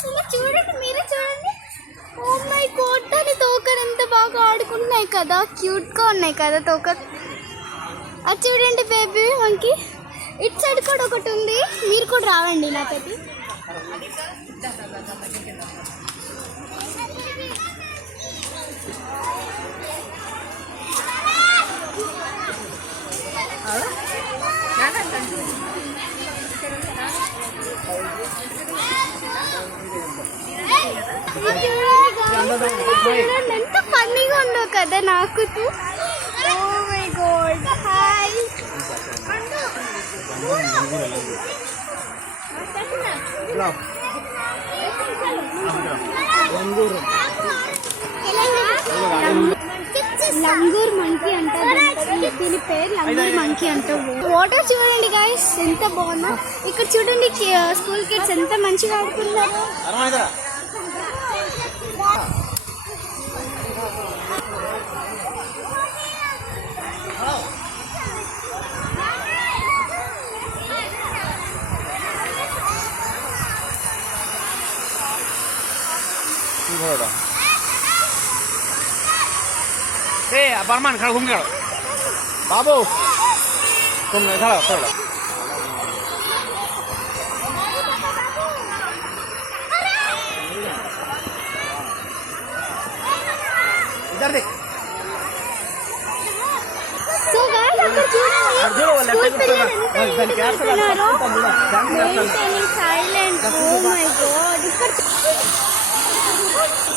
చూడండి, మీరే చూడండి. ఓ మై గాడ్, దాని తోకలు ఎంత బాగా ఆడుకుంటున్నాయి కదా, క్యూట్గా ఉన్నాయి కదా తోక. అది చూడండి బేబీ మంకీ. ఇటు సైడ్ కూడా ఒకటి ఉంది, మీరు కూడా రావండి నాకైతే. ఎంత ఫన్నీగా ఉందో కదా నాకు. Oh my god, hi. Langur monkey అంటారు, దీని పేరు లంగూర్ మంకీ అంటారు. వాటర్ చూడండి గైస్ ఎంత బాగుందో. ఇక్కడ చూడండి స్కూల్ కిడ్స్ ఎంత మంచిగా ఆడుతున్నారు. बर्मान खड़ा घूम गया बाबू तुम खड़ा खड़ा इधर देख సో గైస్ అక్కడ చూడండి సైలెంట్. ఓ మై గాడ్, ఇక్కడ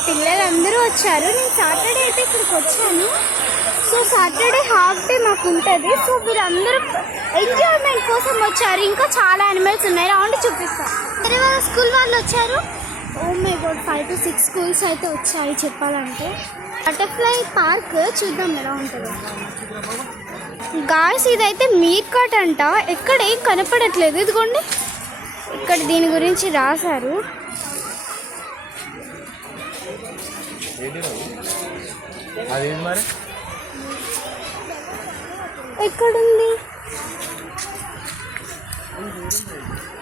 పిల్లలందరూ వచ్చారు. నేను సాటర్డే అయితే ఇక్కడికి వచ్చాను. సో సాటర్డే హాఫ్ డే మాకు ఉంటుంది. సో వీళ్ళందరూ ఎంజాయ్మెంట్ కోసం వచ్చారు. ఇంకా చాలా యానిమల్స్ ఉన్నాయి, రౌండ్ చూపిస్తాను. వేరే వాళ్ళ స్కూల్ వాళ్ళు వచ్చారు. Oh my god, 5 to 6 schools అయితే వచ్చాయి చెప్పాలంటే. బటర్ఫ్లై పార్క్ చూద్దాం ఎలా ఉంటుందో. గాయ్స్ ఇదైతే మీర్కాట్ అంట, ఎక్కడ ఏం కనపడట్లేదు. ఇదిగోండి ఇక్కడ దీని గురించి రాశారు. ఎక్కడుంది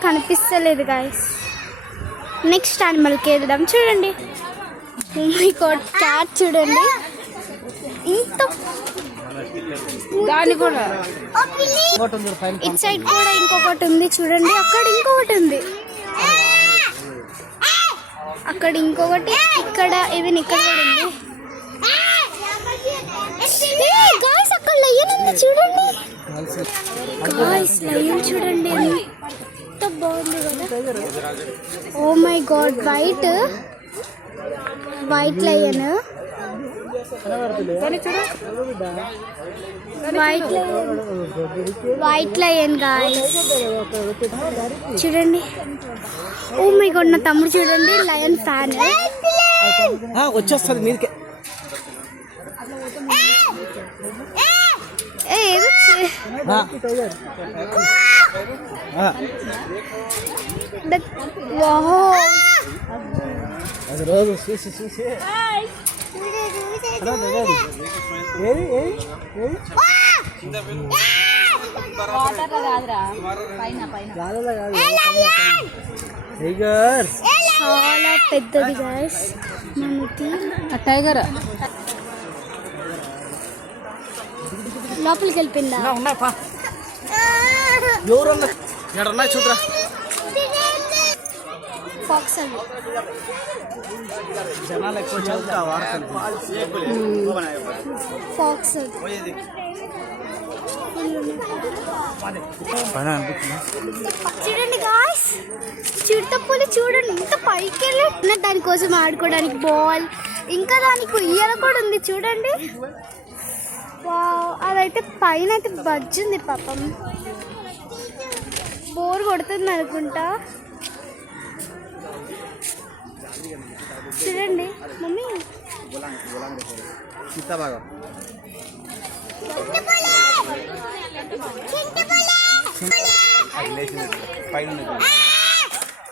కనిపిస్తలేదు గాయ్స్. నెక్స్ట్ యానిమల్కి వెళ్దాం. చూడండి ఓ మై గాడ్, క్యాట్ చూడండి ఇంత. దాని కూడా ఇటు సైడ్ కూడా ఇంకొకటి ఉంది చూడండి. అక్కడ ఇంకొకటి ఉంది, అక్కడ ఇంకొకటి, ఇక్కడ ఈవెన్ ఇక్కడ కూడా ఉంది. గాయ్స్ అక్కడ లయన్ ఉంది చూడండి. గాయ్స్ లయన్ చూడండి ఎంత బాగుంది కదా. Oh my god, white lion, white lion guys చూడండి. ఓ మై గాడ్, నా తమ్ముడు చూడండి లయన్ ఫ్యాన్. వచ్చేస్తుంది మీదకే. రోజు చూసి చూసి చాలా పెద్దది గాయ్స్ మనకి. టైగర్ లోపలికి వెళ్ళిపోయిందా? ఎవరున్నాయి చూద్రా. ఫాక్స్ అవి జనాలు ఎక్కువ ఫాక్స్ చూడండి గాయ్స్, చిరుతపులి చూడండి ఇంత పైకి వెళ్ళి దానికోసం ఆడుకోవడానికి బాల్, ఇంకా దానికి ఉయ్యాల కూడా ఉంది చూడండి. అదైతే పైన అయితే బజ్జుంది పాపం, బోర్ కొడుతుంది అనుకుంటా. చూడండి మమ్మీ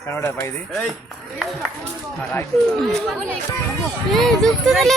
కనబడ పైది దూకుతుంది.